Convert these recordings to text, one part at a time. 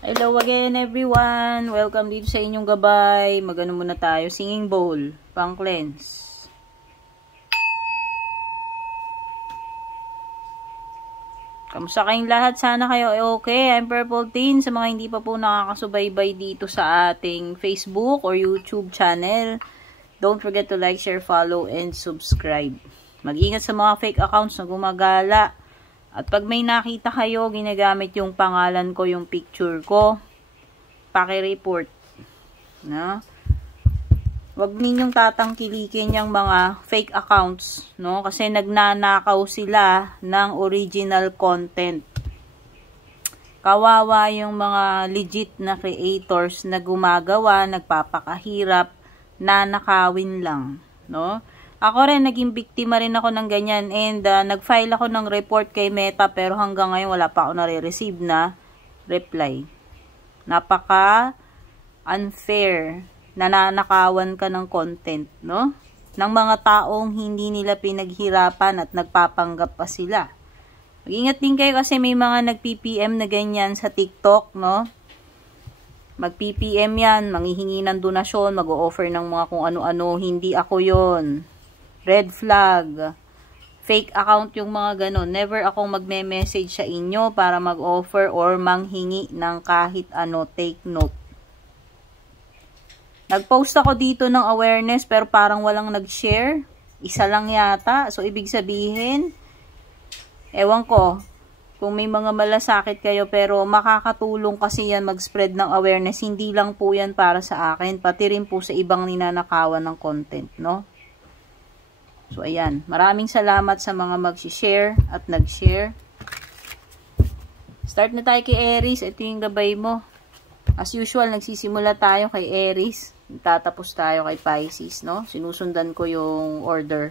Hello again everyone. Welcome dito sa inyong gabay. Magano muna tayo. Singing bowl. Pang cleanse. Kamusta kayong lahat? Sana kayo okay. I'm Purple Teen. Sa mga hindi pa po nakakasubaybay dito sa ating Facebook or YouTube channel, don't forget to like, share, follow, and subscribe. Mag-ingat sa mga fake accounts na gumagala. At pag may nakita kayo, ginagamit yung pangalan ko, yung picture ko, paki-report. No? Huwag ninyong tatangkilikin yung mga fake accounts, no? Kasi nagnanakaw sila ng original content. Kawawa yung mga legit na creators na gumagawa, nagpapakahirap, nanakawin lang, no? Ako rin, naging biktima rin ako ng ganyan and nag-file ako ng report kay Meta pero hanggang ngayon wala pa ako nare-receive na reply. Napaka unfair, nananakawan ka ng content, no? Ng mga taong hindi nila pinaghirapan at nagpapanggap pa sila. Mag-ingat din kayo kasi may mga nag-PPM na ganyan sa TikTok, no? Mag-PPM yan, manghihingi ng donasyon, mag-o-offer ng mga kung ano-ano, hindi ako yon. Red flag, fake account yung mga ganon. Never akong magme-message sa inyo para mag-offer or manghingi ng kahit ano. Take note. Nag-post ako dito ng awareness pero parang walang nag-share. Isa lang yata. So, ibig sabihin, ewan ko, kung may mga malasakit kayo pero makakatulong kasi yan mag-spread ng awareness. Hindi lang po yan para sa akin, pati rin po sa ibang ninanakawan ng content, no? So, ayan. Maraming salamat sa mga mag-share at nag-share. Start na tayo kay Aries. Ito yung gabay mo. As usual, nagsisimula tayo kay Aries. Tatapos tayo kay Pisces, no? Sinusundan ko yung order.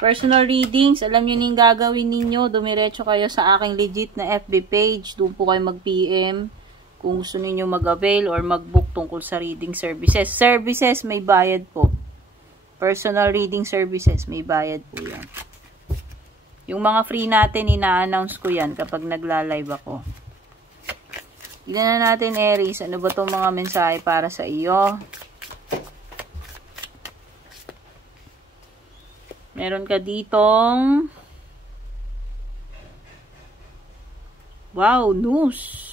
Personal readings. Alam nyo yung gagawin ninyo. Dumiretso kayo sa aking legit na FB page. Doon po kayo mag-PM. Kung gusto niyo mag-avail or mag-book tungkol sa reading services. Services, may bayad po. Personal reading services, may bayad po yan. Yung mga free natin, ina-announce ko yan kapag nagla-live ako. Tignan na natin, Aries. Ano ba itong mga mensahe para sa iyo? Meron ka ditong wow, news.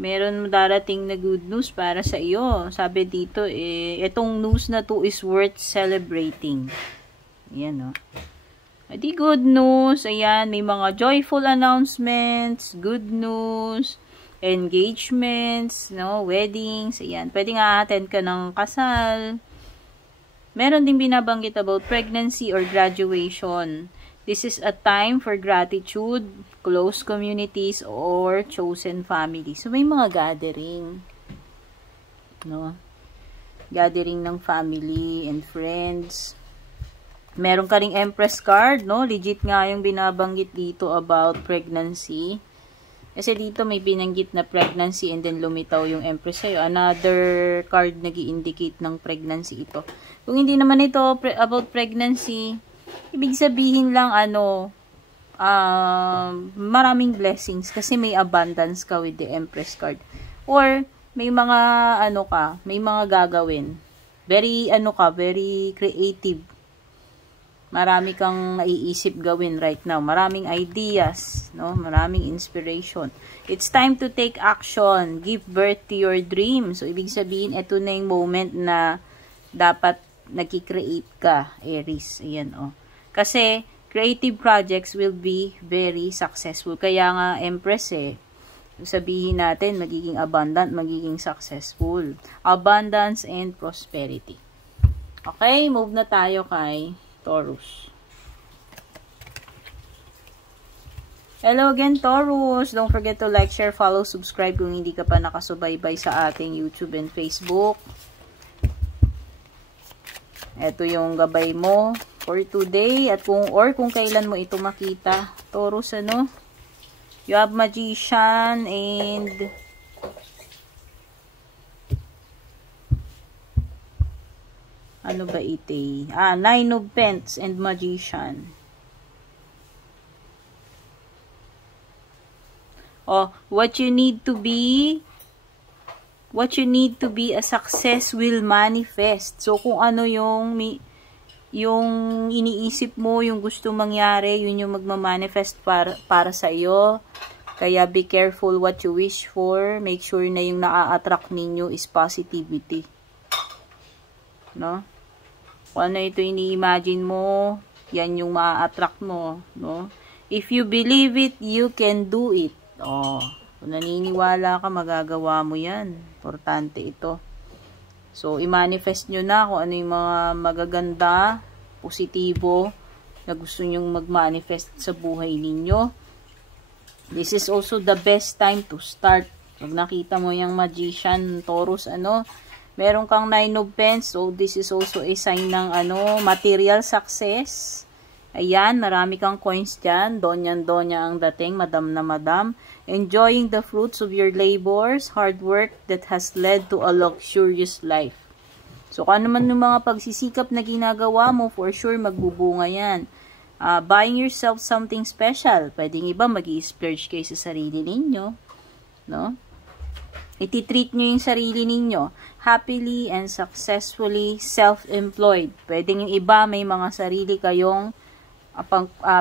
Meron darating na good news para sa iyo. Sabi dito, itong news na to is worth celebrating. Ayan, no? Di good news. Ayan, may mga joyful announcements, good news, engagements, no, weddings. Ayan, pwede nga attend ka ng kasal. Meron din binabanggit about pregnancy or graduation. This is a time for gratitude, close communities, or chosen family. So, may mga gathering. No? Gathering ng family and friends. Meron ka ring Empress card, no? Legit nga yung binabanggit dito about pregnancy. Kasi dito may binanggit na pregnancy and then lumitaw yung Empress sa'yo. Another card nag-i-indicate ng pregnancy ito. Kung hindi naman ito about pregnancy, ibig sabihin lang maraming blessings kasi may abundance ka with the Empress card. Or may mga may mga gagawin. Very very creative. Marami kang naiisip gawin right now. Maraming ideas, no? Maraming inspiration. It's time to take action. Give birth to your dreams. So ibig sabihin ito na yung moment na dapat nagki-create ka, Aries. Ayan, oh. Kasi, creative projects will be very successful. Kaya nga, Empress sabihin natin, magiging abundant, magiging successful. Abundance and prosperity. Okay, move na tayo kay Taurus. Hello again, Taurus. Don't forget to like, share, follow, subscribe kung hindi ka pa nakasubaybay sa ating YouTube and Facebook. Ito yung gabay mo for today at kung kailan mo ito makita. Taurus, ano? You have Magician and Ano ba ito? Nine of Pentacles and Magician. What you need to be a success will manifest. So, kung ano yung iniisip mo, yung gusto mangyari, yun yung magmamanifest para sa iyo. Kaya, be careful what you wish for. Make sure na yung na-attract ninyo is positivity. No? Kung ano ito ini-imagine mo, yan yung ma-attract mo. No? If you believe it, you can do it. Kung naniniwala ka, magagawa mo yan. Importante ito. So, i-manifest nyo na kung ano yung mga magaganda, positibo, na gusto nyong mag-manifest sa buhay ninyo. This is also the best time to start. Pag nakita mo yung Magician, Taurus, meron kang 9 of Pentacles. So, this is also a sign ng material success. Ayan, marami kang coins dyan. Donyan-donya ang dating, madam na madam. Enjoying the fruits of your labors, hard work that has led to a luxurious life. So, kung ano man yung mga pagsisikap na ginagawa mo, for sure, magbubunga yan. Buying yourself something special. Pwedeng iba, mag-i-splurge kayo sa sarili ninyo. No? Iti-treat nyo yung sarili ninyo. Happily and successfully self-employed. Pwedeng yung iba, may mga sarili kayong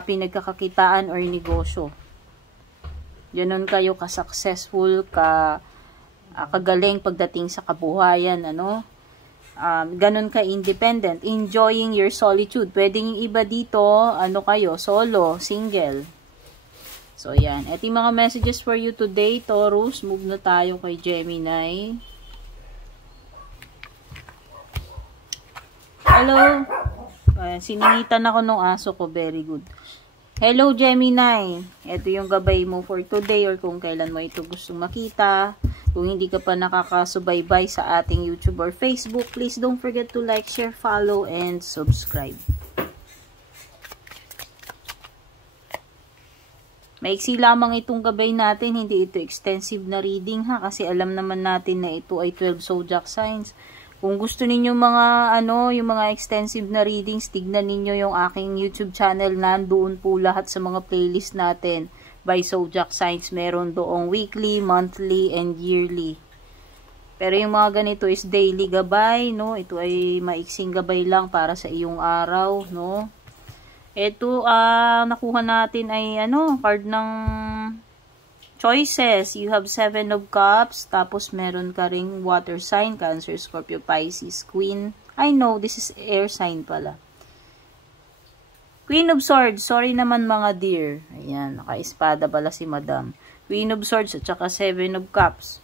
pinagkakakitaan or negosyo. Ganon kayo ka-successful, kagaling pagdating sa kabuhayan, ganon ka-independent, enjoying your solitude. Pwedeng yung iba dito, kayo, solo, single. So, yan. Ito yung mga messages for you today, Taurus. Move na tayo kay Gemini. Hello? Siningitan ako nung aso ko. Very good. Hello, Gemini. Ito yung gabay mo for today or kung kailan mo ito gustong makita. Kung hindi ka pa nakakasubaybay sa ating YouTube or Facebook, please don't forget to like, share, follow, and subscribe. Maiksi lamang itong gabay natin. Hindi ito extensive na reading ha. Kasi alam naman natin na ito ay 12 zodiac signs. Kung gusto ninyo yung mga extensive na readings, tignan ninyo yung aking YouTube channel. Nandoon po lahat sa mga playlist natin by zodiac signs. Meron doong weekly, monthly, and yearly. Pero yung mga ganito is daily gabay, no? Ito ay maiksing gabay lang para sa iyong araw, no? Ito, nakuha natin ay, card ng choices. You have 7 of Cups. Tapos, meron ka ring water sign. Cancer, Scorpio, Pisces, Queen. I know, this is air sign pala. Queen of Swords. Sorry naman mga dear. Ayan, naka-espada pala si Madam. Queen of Swords at saka 7 of Cups.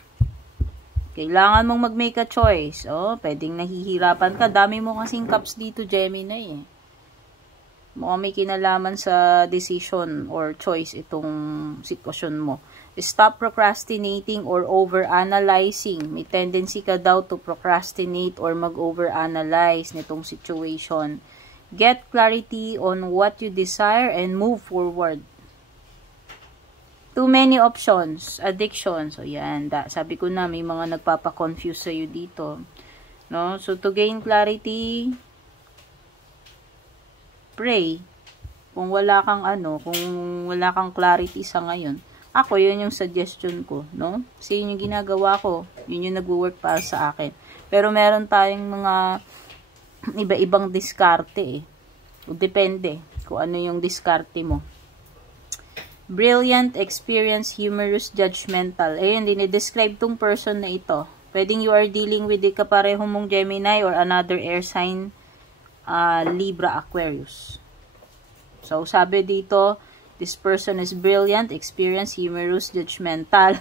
Kailangan mong mag-make a choice. Pwedeng nahihirapan ka. Dami mo kasing cups dito, Gemini, Mukhang may kinalaman sa decision or choice itong sitwasyon mo. Stop procrastinating or over-analyzing. May tendency ka daw to procrastinate or mag-over-analyze nitong situation. Get clarity on what you desire and move forward. Too many options. Addiction. So, yan. Sabi ko na, may mga nagpapakonfuse sa'yo dito. No? So, to gain clarity, pray. Kung wala kang clarity sa ngayon, yun yung suggestion ko, no? Kasi yun yung ginagawa ko, yun yung nagwo-work para sa akin. Pero meron tayong mga iba-ibang diskarte, Depende kung ano yung diskarte mo. Brilliant, experienced, humorous, judgmental. Ayun, dinidescribe tong person na ito. Pwedeng you are dealing with kapareho mong Gemini or another air sign, Libra, Aquarius. So, sabi dito, this person is brilliant, experienced, humorous, judgmental.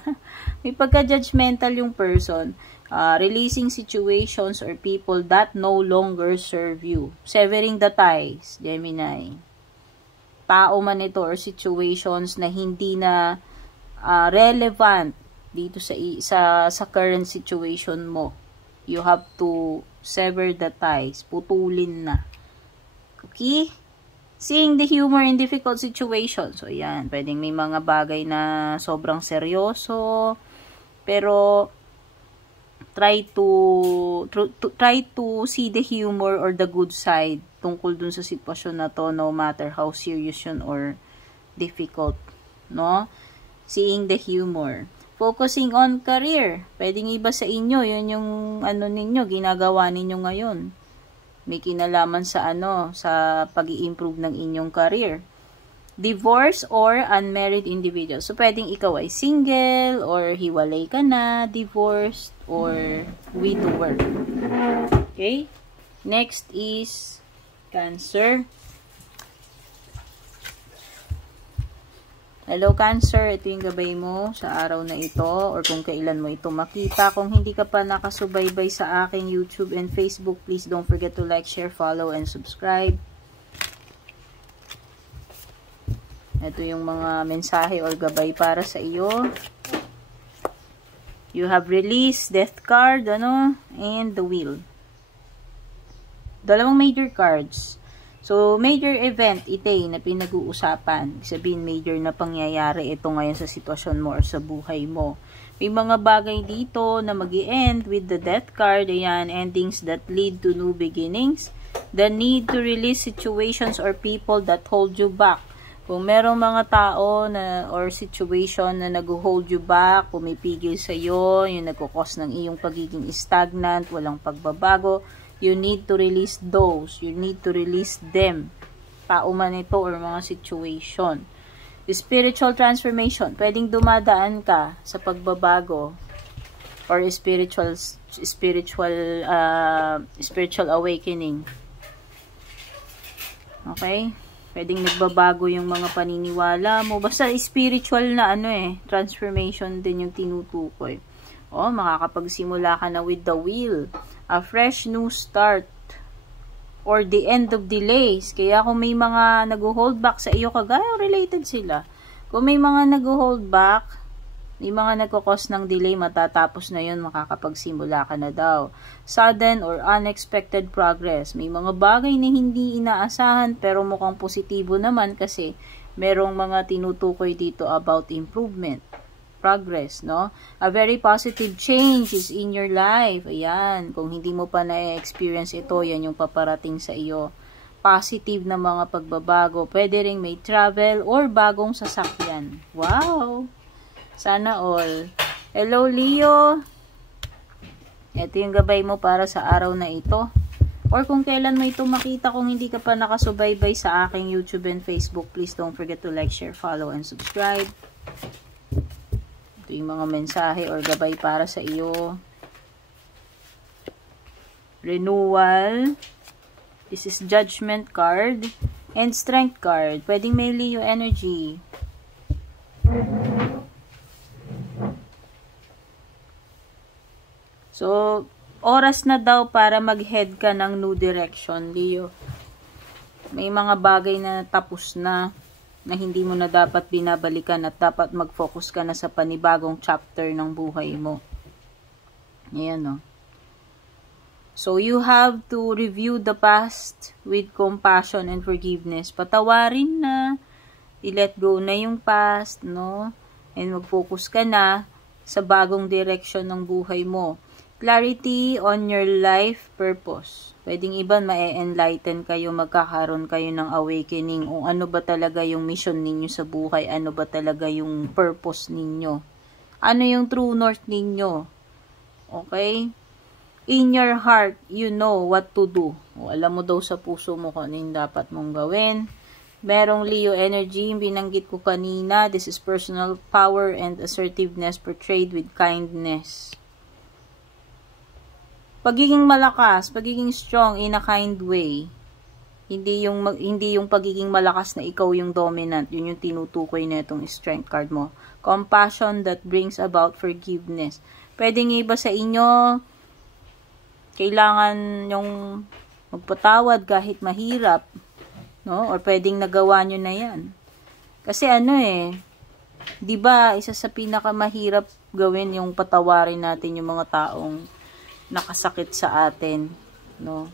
May pagka-judgmental yung person. Releasing situations or people that no longer serve you. Severing the ties, Gemini. Tao man ito or situations na hindi na relevant dito sa current situation mo. You have to sever the ties. Putulin na. Okay? Seeing the humor in difficult situations. So, yan. Pwedeng may mga bagay na sobrang seryoso. Pero, try to see the humor or the good side tungkol dun sa sitwasyon na to, no matter how serious yun or difficult, no? Seeing the humor. Focusing on career. Pwedeng iba sa inyo, yun yung ano ninyo, ginagawa ninyo ngayon. May kinalaman sa sa pag-i-improve ng inyong career. Divorce or unmarried individual. So, pwedeng ikaw ay single, or hiwalay ka na, divorced, or widower. Okay? Next is Cancer. Hello, Cancer. Ito yung gabay mo sa araw na ito, or kung kailan mo ito makita. Kung hindi ka pa nakasubaybay sa aking YouTube and Facebook, please don't forget to like, share, follow, and subscribe. Ito yung mga mensahe or gabay para sa iyo. You have released, Death card, and the Wheel. Dalawang major cards. So, major event, na pinag-uusapan. Sabihin, major na pangyayari ito ngayon sa sitwasyon mo or sa buhay mo. May mga bagay dito na mag-i-end with the Death card. Ayan, endings that lead to new beginnings. The need to release situations or people that hold you back. Kung merong mga tao na or situation na nag-hold you back, pumipigil sa iyo, yung nagkukos ng iyong pagiging stagnant, walang pagbabago, you need to release those. You need to release them. Tao man ito or mga situation. Spiritual transformation. Pwedeng dumadaan ka sa pagbabago or spiritual awakening. Okay? Pwedeng nagbabago yung mga paniniwala mo. Basta spiritual na transformation din yung tinutukoy. Makakapagsimula ka na with the Wheel. A fresh new start. Or the end of delays. Kaya kung may mga nag-hold back sa iyo, kagaya related sila. Kung may mga nag-hold back, may mga nagkukos ng delay, matatapos na yun, makakapagsimula ka na daw. Sudden or unexpected progress. May mga bagay na hindi inaasahan pero mukhang positibo naman kasi merong mga tinutukoy dito about improvement. Progress, no? A very positive change is in your life. Ayan, kung hindi mo pa na-experience ito, yan yung paparating sa iyo. Positive na mga pagbabago. Pwede ring may travel or bagong sasakyan. Wow! Sana all. Hello, Leo. Ito yung gabay mo para sa araw na ito. Or kung kailan mo ito makita, kung hindi ka pa nakasubaybay sa aking YouTube and Facebook, please don't forget to like, share, follow, and subscribe. Ito yung mga mensahe or gabay para sa iyo. Renewal. This is Judgment card. And Strength card. Pwedeng may Leo energy. So, oras na daw para mag-head ka ng new direction, Leo. May mga bagay na tapos na hindi mo na dapat binabalikan at dapat mag-focus ka na sa panibagong chapter ng buhay mo. Ayan, So, you have to review the past with compassion and forgiveness. Patawarin na, i-let go na yung past, no? And mag-focus ka na sa bagong direction ng buhay mo. Clarity on your life purpose. Pwedeng iba ma-enlighten kayo, magkakaroon kayo ng awakening kung ano ba talaga yung mission ninyo sa buhay, ano ba talaga yung purpose ninyo. Ano yung true north ninyo. Okay? In your heart, you know what to do. Alam mo daw sa puso mo kung ano yung dapat mong gawin. Merong Leo energy, binanggit ko kanina. This is personal power and assertiveness portrayed with kindness. Pagiging malakas, pagiging strong in a kind way. Hindi yung pagiging malakas na ikaw yung dominant. Yun yung tinutukoy na itong strength card mo. Compassion that brings about forgiveness. Pwedeng iba sa inyo, kailangan yung magpatawad kahit mahirap. No? Or pwedeng nagawa nyo na yan. Kasi di ba, isa sa pinakamahirap gawin yung patawarin natin yung mga taong nakasakit sa atin, no?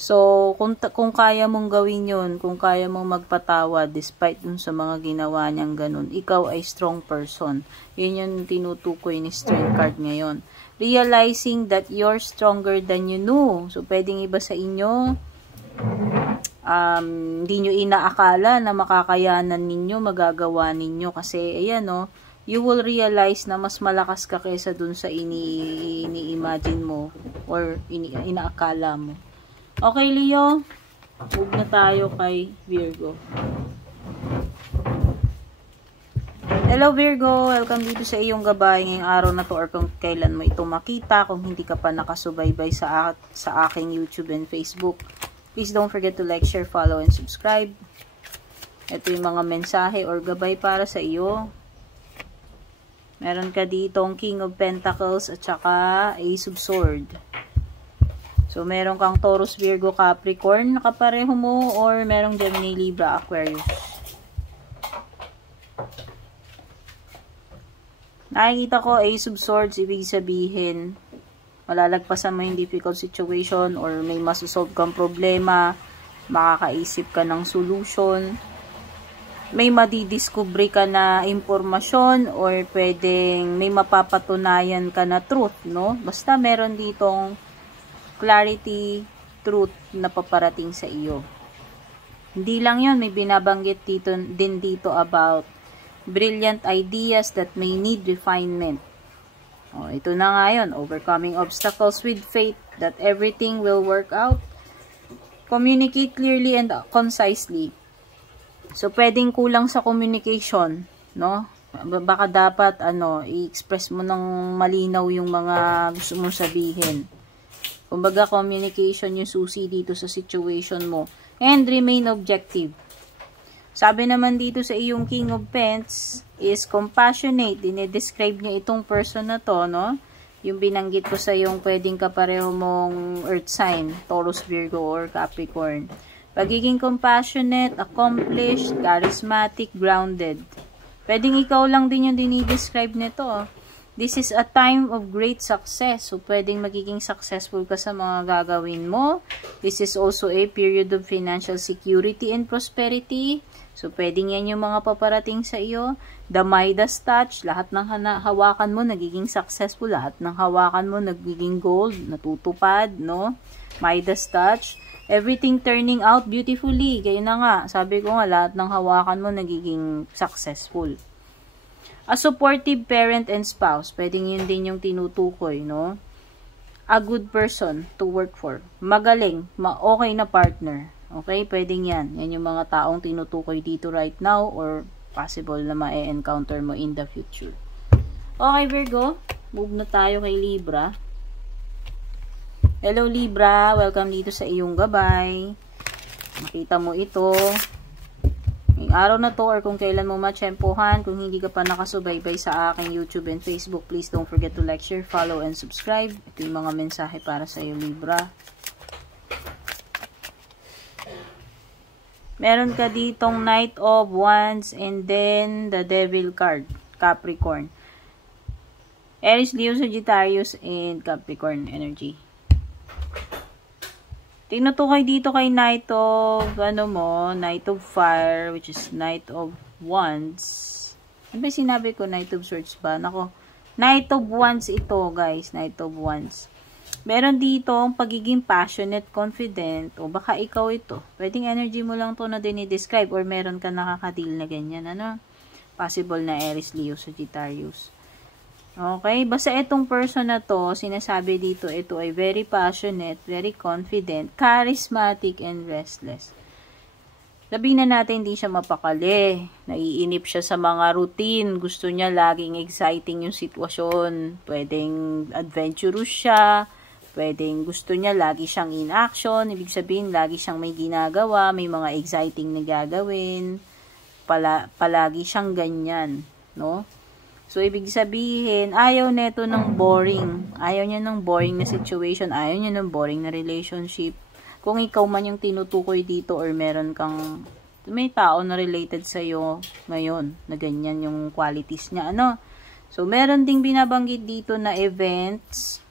So, kung kaya mong gawin yun, kung kaya mong magpatawad despite dun sa mga ginawa niyang ganun, ikaw ay strong person. Yun yung tinutukoy ni Strength card ngayon. Realizing that you're stronger than you know. So, pwedeng iba sa inyo, hindi nyo inaakala na makakayanan ninyo, magagawa ninyo. Kasi, ayan o, you will realize na mas malakas ka kaysa dun sa ini-imagine mo or inaakala mo. Okay, Leo, move na tayo kay Virgo. Hello, Virgo. Welcome dito sa iyong gabay ngayong araw na to or kung kailan mo ito makita. Kung hindi ka pa nakasubaybay sa aking YouTube and Facebook, please don't forget to like, share, follow, and subscribe. Ito yung mga mensahe or gabay para sa iyo. Meron ka ditong King of Pentacles at saka Ace of Swords. So, meron kang Taurus, Virgo, Capricorn na kapareho mo or merong Gemini, Libra, Aquarius. Nakikita ko Ace of Swords, ibig sabihin malalagpasan mo yung difficult situation or may masosolve kang problema, makakaisip ka ng solution, may madidiscovery ka na impormasyon or pwedeng may mapapatunayan ka na truth, no? Basta meron ditong clarity, truth na paparating sa iyo. Hindi lang yun, may binabanggit din dito about brilliant ideas that may need refinement. O, ito na nga yun, overcoming obstacles with faith that everything will work out. Communicate clearly and concisely. So, pwedeng kulang sa communication, no? Baka dapat, i-express mo ng malinaw yung mga gusto mong sabihin. Kumbaga, communication yung susi dito sa situation mo. And remain objective. Sabi naman dito sa iyong King of Pentacles is compassionate. Dinedescribe niya itong person na to, no? Yung binanggit ko sa yung pwedeng kapareho mong earth sign, Taurus, Virgo, or Capricorn. Pagiging compassionate, accomplished, charismatic, grounded. Pwedeng ikaw lang din yung dinidescribe nito, oh. This is a time of great success. So, pwedeng magiging successful ka sa mga gagawin mo. This is also a period of financial security and prosperity. So, pwedeng yan yung mga paparating sa iyo. The Midas touch, lahat ng hawakan mo nagiging successful. Lahat ng hawakan mo nagiging gold, natutupad, no? Midas touch. Everything turning out beautifully. Gaya na nga, sabi ko nga, lahat ng hawakan mo nagiging successful. A supportive parent and spouse. Pwedeng yun din yung tinutukoy, no? A good person to work for. Magaling, okay na partner. Okay, pwedeng yan. Yan yung mga taong tinutukoy dito right now or possible na ma-encounter mo in the future. Okay, Virgo. Move na tayo kay Libra. Hello, Libra. Welcome dito sa iyong gabay. Makita mo ito. Ngayong araw na to or kung kailan mo matsyempohan, kung hindi ka pa nakasubaybay sa aking YouTube and Facebook, please don't forget to like, share, follow, and subscribe. Ito yung mga mensahe para sa iyo, Libra. Meron ka ditong Knight of Wands and then the Devil card, Capricorn. Aries, Leo, Sagittarius, and Capricorn energy. Tinutukoy dito kay Knight of, Knight of Fire, which is Knight of Wands. Ano ba sinabi ko? Knight of Swords ba? Nako, Knight of Wands ito, guys. Knight of Wands. Meron dito ang pagiging passionate, confident, o baka ikaw ito. Pwedeng energy mo lang to na dinidescribe or meron ka nakakadeal na ganyan, Possible na Aries, Leo, Sagittarius. Okay, basta itong person na to, sinasabi dito, ito ay very passionate, very confident, charismatic, and restless. Sabihin na natin, hindi siya mapakali. Naiinip siya sa mga routine. Gusto niya laging exciting yung sitwasyon. Pwedeng adventurous siya. Pwedeng gusto niya lagi siyang in action. Ibig sabihin, lagi siyang may ginagawa. May mga exciting na gagawin. Palagi siyang ganyan, no? So, ibig sabihin, ayaw neto ng boring. Ayaw niya ng boring na situation. Ayaw niya ng boring na relationship. Kung ikaw man yung tinutukoy dito or meron kang, may tao na related sa'yo ngayon, na ganyan yung qualities niya, So, meron ding binabanggit dito na events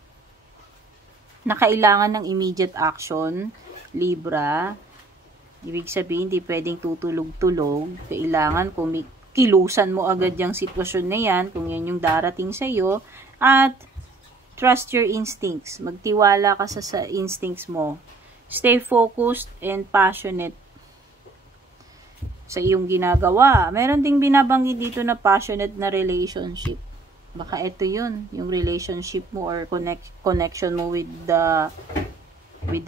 na kailangan ng immediate action. Libra. Ibig sabihin, hindi pwedeng tutulog-tulog. Kailangan kilusan mo agad yung sitwasyon na yan, kung yan yung darating sa'yo. At, trust your instincts. Magtiwala ka sa instincts mo. Stay focused and passionate sa iyong ginagawa. Meron ding binabanggit dito na passionate na relationship. Baka ito yun, yung relationship mo or connection mo with the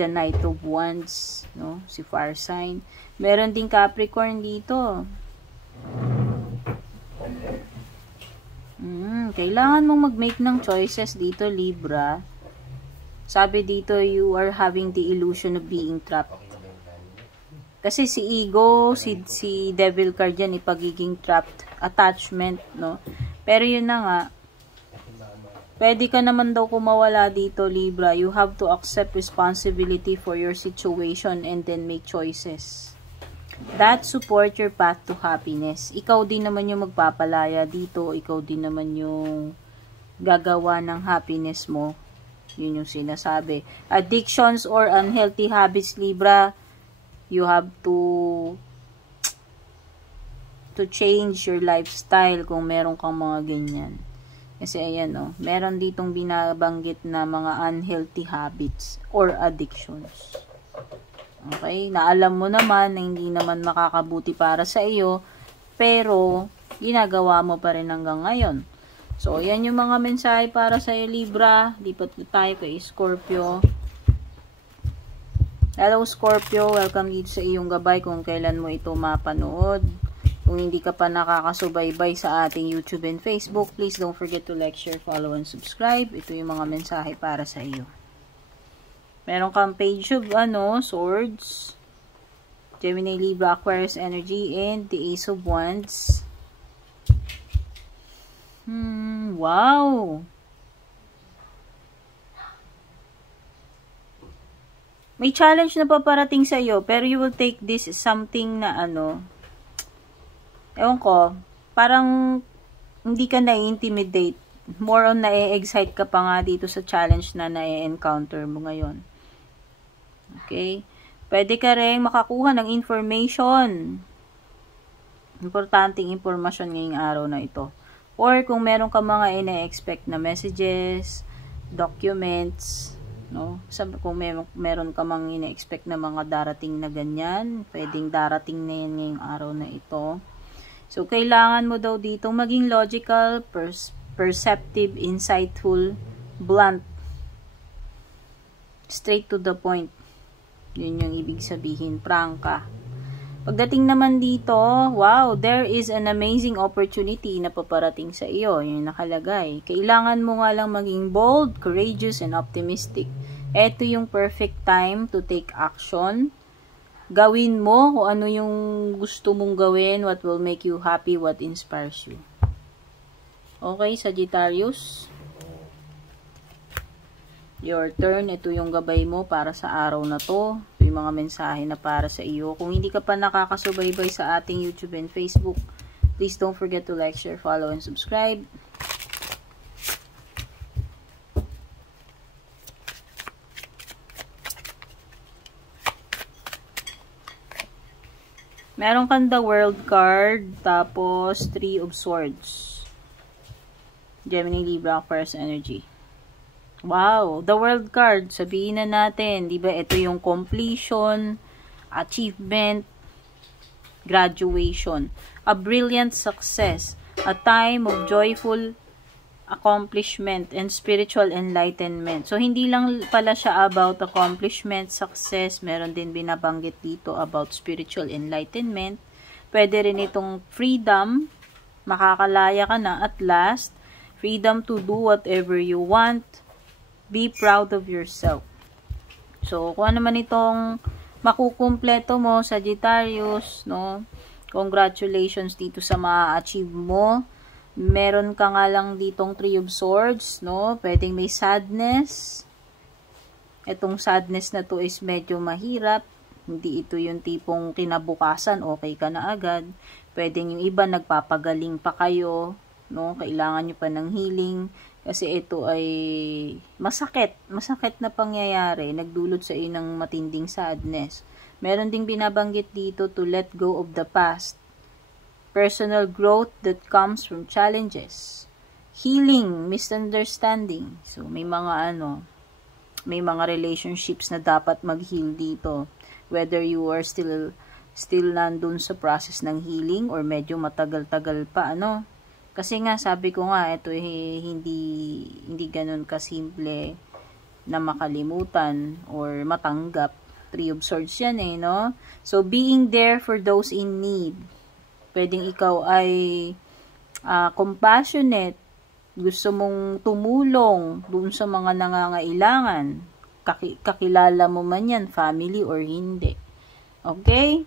Knight of Wands, no? Si fire sign. Meron ding Capricorn dito. Kailangan mong mag-make ng choices dito, Libra. Sabi dito, you are having the illusion of being trapped. Kasi si ego, si devil card yan, pagiging trapped, attachment, no? Pero yun na nga, pwede ka naman daw kumawala dito, Libra. You have to accept responsibility for your situation and then make choices that support your path to happiness. Ikaw din naman yung magpapalaya dito. Ikaw din naman yung gagawa ng happiness mo. Yun yung sinasabi. Addictions or unhealthy habits, Libra, you have to change your lifestyle kung meron kang mga ganyan. Kasi ayan meron ditong binabanggit na mga unhealthy habits or addictions. Okay? Na alam mo naman na hindi naman makakabuti para sa iyo, pero ginagawa mo pa rin hanggang ngayon. So, ayan yung mga mensahe para sa iyo, Libra. Lipat tayo kay Scorpio. Hello, Scorpio. Welcome dito sa iyong gabay kung kailan mo ito mapanood. Kung hindi ka pa nakakasubaybay sa ating YouTube and Facebook, please don't forget to like, share, follow, and subscribe. Ito yung mga mensahe para sa iyo. Meron kang page of swords, Gemini, Libra, Aquarius energy, and the Ace of Wands. Wow! May challenge na paparating sa iyo, pero you will take this as something na ewan ko, parang hindi ka na-intimidate. More on na-excite ka pa nga dito sa challenge na na-encounter mo ngayon. Okay? Pwede ka rin makakuha ng information. Importanteng informasyon ngayong araw na ito. Or kung meron ka mga ina-expect na messages, documents, no? Kung meron ka mga ina-expect na mga darating na ganyan, pwedeng darating na yan ngayong araw na ito. So, kailangan mo daw dito maging logical, perceptive, insightful, blunt, straight to the point. Yun yung ibig sabihin, prangka. Pagdating naman dito, wow, there is an amazing opportunity na paparating sa iyo. Yun yung nakalagay. Kailangan mo nga lang maging bold, courageous, and optimistic. Ito yung perfect time to take action. Gawin mo kung ano yung gusto mong gawin, what will make you happy, what inspires you. Okay, Sagittarius. Your turn. Ito yung gabay mo para sa araw na to. Ito yung mga mensahe na para sa iyo. Kung hindi ka pa nakakasubaybay sa ating YouTube and Facebook, please don't forget to like, share, follow, and subscribe. Meron kang the World card, tapos 3 of Swords. Gemini, Libra, Aquarius energy. Wow, the World card, sabihin na natin, di ba, ito yung completion, achievement, graduation, a brilliant success, a time of joyful accomplishment and spiritual enlightenment. So, hindi lang pala siya about accomplishment, success. Meron din binabanggit dito about spiritual enlightenment. Pwede rin itong freedom. Makakalaya ka na at last. Freedom to do whatever you want. Be proud of yourself. So, kung ano man itong makukumpleto mo, Sagittarius, no? Congratulations dito sa ma-achieve mo. Meron ka nga lang ditong 3 of Swords, no? Pwedeng may sadness. Itong sadness na to is medyo mahirap. Hindi ito yung tipong kinabukasan, okay ka na agad. Pwedeng yung iba nagpapagaling pa kayo, no? Kailangan nyo pa ng healing. Kasi ito ay masakit na pangyayari, nagdulot sa iyo ng matinding sadness. Meron ding binabanggit dito to let go of the past. Personal growth that comes from challenges. Healing, misunderstanding. So, may mga relationships na dapat mag-heal dito. Whether you are still nandun sa process ng healing or medyo matagal-tagal pa, Kasi nga, sabi ko nga, ito hindi ganun kasimple na makalimutan or matanggap. 3 of Swords yan no? So, being there for those in need. Pwedeng ikaw ay compassionate, gusto mong tumulong dun sa mga nangangailangan. Kakilala mo man yan, family or hindi. Okay?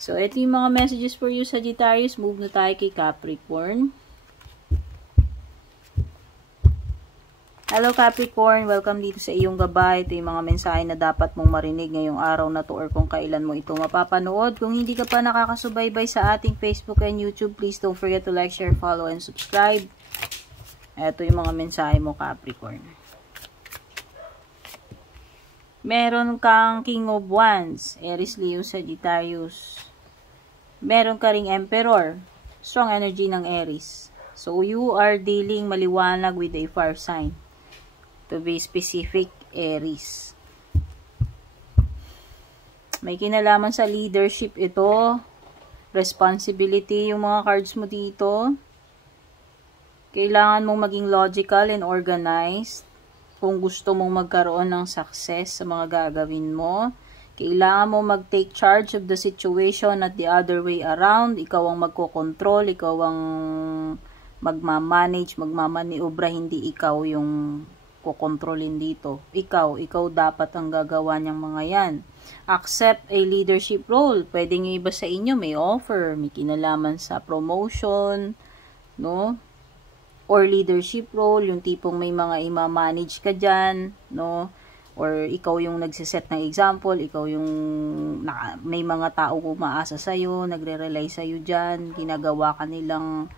So, ito yung mga messages for you, Sagittarius. Move na tayo kay Capricorn. Hello Capricorn, welcome dito sa iyong gabay. Ito yung mga mensahe na dapat mong marinig ngayong araw na to or kung kailan mo ito mapapanood. Kung hindi ka pa nakakasubaybay sa ating Facebook and YouTube, please don't forget to like, share, follow, and subscribe. Ito yung mga mensahe mo Capricorn. Meron kang King of Wands, Aries, Leo, Sagittarius. Meron ka ring Emperor, strong energy ng Aries. So you are dealing maliwanag with a fire sign. To be specific, Aries. May kinalaman sa leadership ito. Responsibility yung mga cards mo dito. Kailangan mong maging logical and organized. Kung gusto mong magkaroon ng success sa mga gagawin mo. Kailangan mo mag-take charge of the situation at the other way around. Ikaw ang magkocontrol. Ikaw ang magmamanage, magmamaniobra. Hindi ikaw yung kukontrolin dito. Ikaw dapat ang gagawa niyang mga yan. Accept a leadership role. Pwedeng yung iba sa inyo may offer, may kinalaman sa promotion, or leadership role, yung tipong may mga ima-manage ka dyan, or ikaw yung nagsiset ng example, ikaw yung may mga tao umaasa sa'yo, nagre-rely sa'yo dyan, ginagawa ka nilang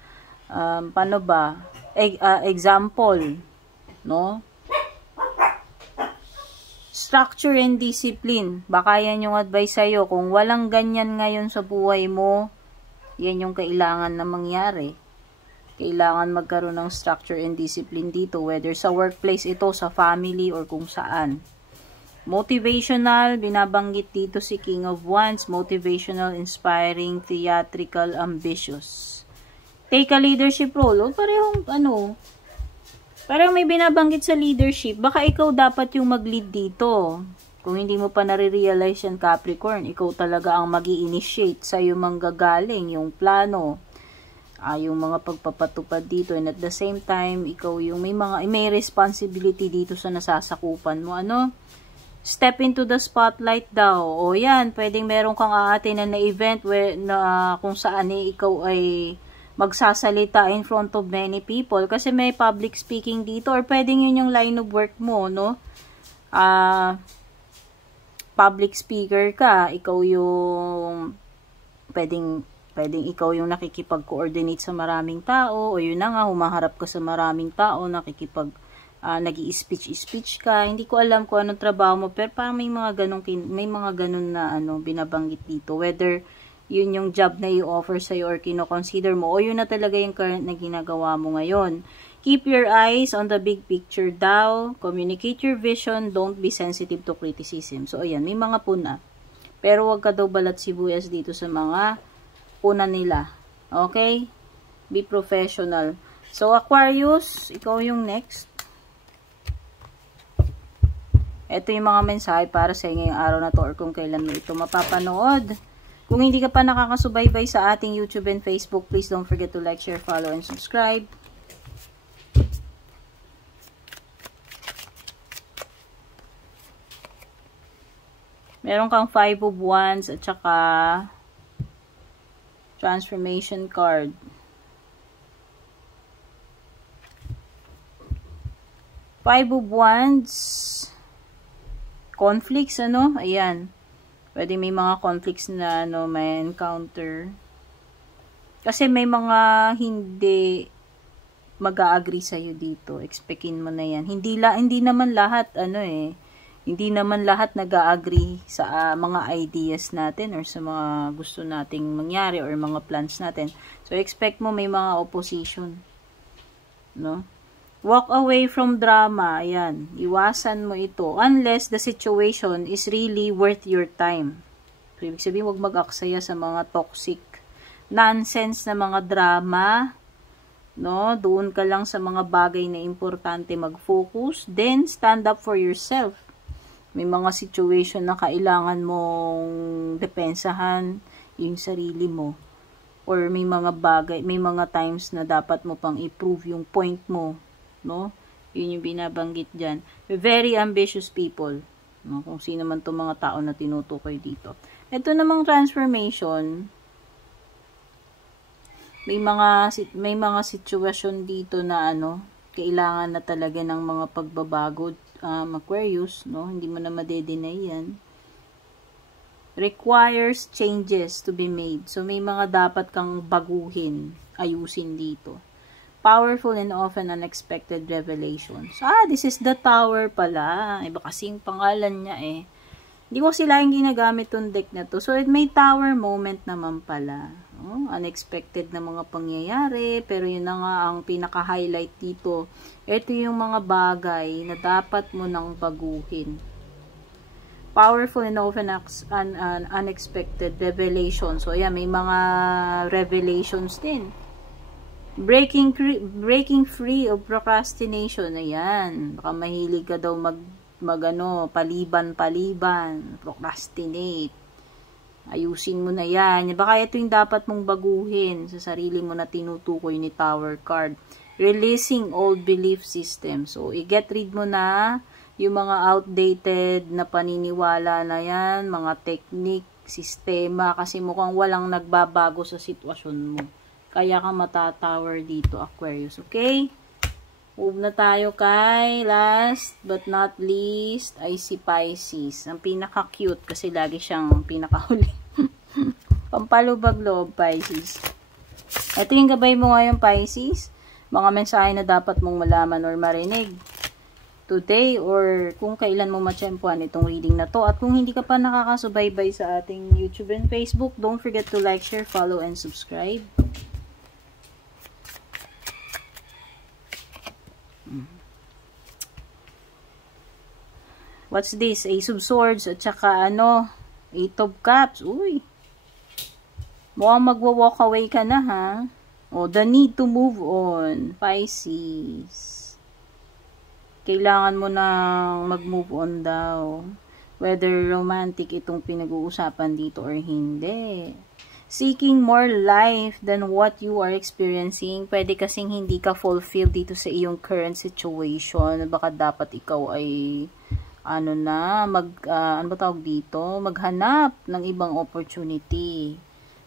example, Structure and discipline. Baka yan yung advice sa'yo. Kung walang ganyan ngayon sa buhay mo, yan yung kailangan na mangyari. Kailangan magkaroon ng structure and discipline dito. Whether sa workplace ito, sa family, or kung saan. Motivational. Binabanggit dito si King of Wands. Motivational, inspiring, theatrical, ambitious. Take a leadership role. Parang may binabanggit sa leadership, baka ikaw dapat yung mag-lead dito. Kung hindi mo pa nare-realize yan, Capricorn, ikaw talaga ang mag-i-initiate sa'yo manggagaling yung plano, yung mga pagpapatupad dito. And at the same time, ikaw yung may responsibility dito sa nasasakupan mo. Step into the spotlight daw. O yan, pwedeng meron kang aatenan na event kung saan ikaw ay magsasalita in front of many people kasi may public speaking dito or pwedeng yun yung line of work mo, public speaker ka, ikaw yung pwedeng ikaw yung nakikipag-coordinate sa maraming tao o yun na nga, humaharap ka sa maraming tao, nag-i-speech ka, hindi ko alam kung anong trabaho mo, pero parang may mga ganun na binabanggit dito, whether yun yung job na i-offer sa'yo or kino-consider mo, o yun na talaga yung current na ginagawa mo ngayon. Keep your eyes on the big picture daw. Communicate your vision. Don't be sensitive to criticism. So, ayan, may mga puna. Pero wag ka daw balat sibuyas dito sa mga puna nila. Okay? Be professional. So, Aquarius, ikaw yung next. Ito yung mga mensahe para sa inyo ngayong araw na to or kung kailan mo ito mapapanood. Kung hindi ka pa nakakasubaybay sa ating YouTube and Facebook, please don't forget to like, share, follow, and subscribe. Meron kang 5 of Wands at saka transformation card. 5 of Wands. Conflicts, Ayan. Pwede may mga conflicts na may encounter. Kasi may mga hindi mag-a-agree sa'yo dito. Expectin mo na yan. Hindi naman lahat, hindi naman lahat nag-a-agree sa mga ideas natin or sa mga gusto nating mangyari or mga plans natin. So, expect mo may mga opposition. No? Walk away from drama. Ayan. Iwasan mo ito. Unless the situation is really worth your time. So, ibig sabihin, huwag mag-aksaya sa mga toxic, nonsense na mga drama. No, doon ka lang sa mga bagay na importante mag-focus. Then, stand up for yourself. May mga situation na kailangan mong depensahan yung sarili mo. Or may mga bagay, may mga times na dapat mo pang i-prove yung point mo. No? Yun yung binabanggit dyan. Very ambitious people. No? Kung sino man itong mga tao na tinutukoy dito. Ito namang transformation, may mga sitwasyon dito na kailangan na talaga ng mga pagbabago, Aquarius, no? Hindi mo na made-deny yan. Requires changes to be made. So, may mga dapat kang baguhin, ayusin dito. Powerful and often unexpected revelations. This is the Tower pala. Iba kasi yung pangalan niya eh. Hindi ko sila yung ginagamit tong deck na to. So, it may Tower moment naman pala. Unexpected na mga pangyayari, pero yun na nga ang pinaka-highlight dito. Ito yung mga bagay na dapat mo nang baguhin. Powerful and often unexpected revelation. So, ayan, may mga revelations din. Breaking free of procrastination. Ayan, baka mahilig ka daw paliban, procrastinate. Ayusin mo na yan. Baka ito yung dapat mong baguhin sa sarili mo na tinutukoy ni Tower card. Releasing old belief system. So, i-get rid mo na yung mga outdated na paniniwala na yan, mga technique, sistema, kasi mukhang walang nagbabago sa sitwasyon mo. Kaya ka matatower dito, Aquarius. Okay? Move na tayo kay last but not least ay si Pisces. Ang pinaka-cute kasi lagi siyang pinakahuli. Pampalubag loob, Pisces. Ito yung gabay mo ngayon, Pisces. Mga mensahe na dapat mong malaman or marinig today or kung kailan mo matsyempuan itong reading na to. At kung hindi ka pa nakakasubaybay sa ating YouTube and Facebook, don't forget to like, share, follow, and subscribe. What's this? Ace of Swords at saka Eight of Cups. Uy. Mukhang magwa-walk away ka na, ha? The need to move on. Pisces. Kailangan mo nang mag-move on daw. Whether romantic itong pinag-uusapan dito or hindi. Seeking more life than what you are experiencing. Pwede kasing hindi ka fulfilled dito sa iyong current situation. Baka dapat ikaw ay maghanap ng ibang opportunity.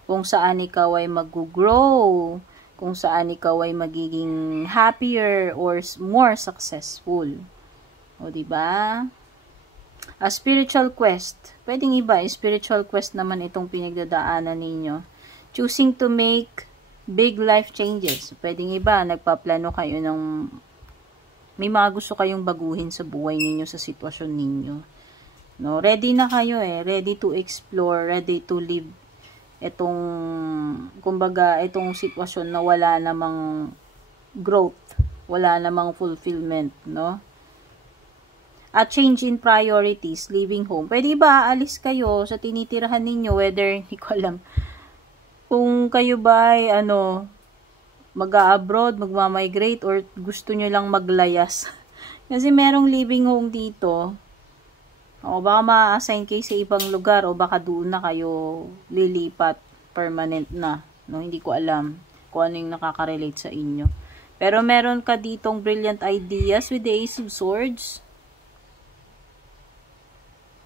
Kung saan ikaw ay mag-grow, kung saan ikaw ay magiging happier or more successful. O, diba? A spiritual quest. Pwedeng iba, spiritual quest naman itong pinagdadaanan ninyo. Choosing to make big life changes. Pwedeng iba, nagpaplano kayo ng may mga gusto kayong baguhin sa buhay ninyo, sa sitwasyon ninyo. No, ready na kayo ready to explore, ready to live itong sitwasyon na wala namang growth, wala namang fulfillment, no? A change in priorities, leaving home. Pwede ba alis kayo sa tinitirahan ninyo, whether, hindi ko alam, kung kayo ba ay, mag-a-abroad, magmamigrate, or gusto nyo lang maglayas. Kasi merong living home dito. O baka ma-assign kayo sa ibang lugar, o baka doon na kayo lilipat, permanent na. No, hindi ko alam kung ano yung nakaka-relate sa inyo. Pero meron ka ditong brilliant ideas with the Ace of Swords.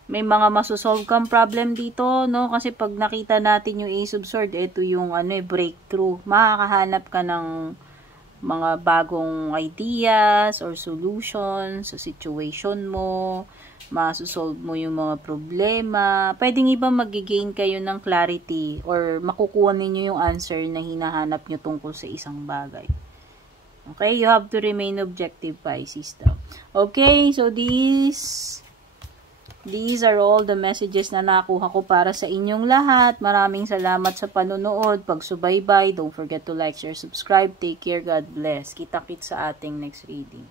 May mga masosolve kang problem dito, no? Kasi pag nakita natin yung Ace of Swords, ito yung breakthrough. Makakahanap ka ng mga bagong ideas or solutions sa situation mo. Masosolve mo yung mga problema. Pwedeng iba magigain kayo ng clarity or makukuha ninyo yung answer na hinahanap nyo tungkol sa isang bagay. Okay? You have to remain objective, Pisces daw. Okay? So, these are all the messages na nakuha ko para sa inyong lahat. Maraming salamat sa panonood, pagsubaybay. Don't forget to like, share, subscribe. Take care. God bless. Kita-kits sa ating next reading.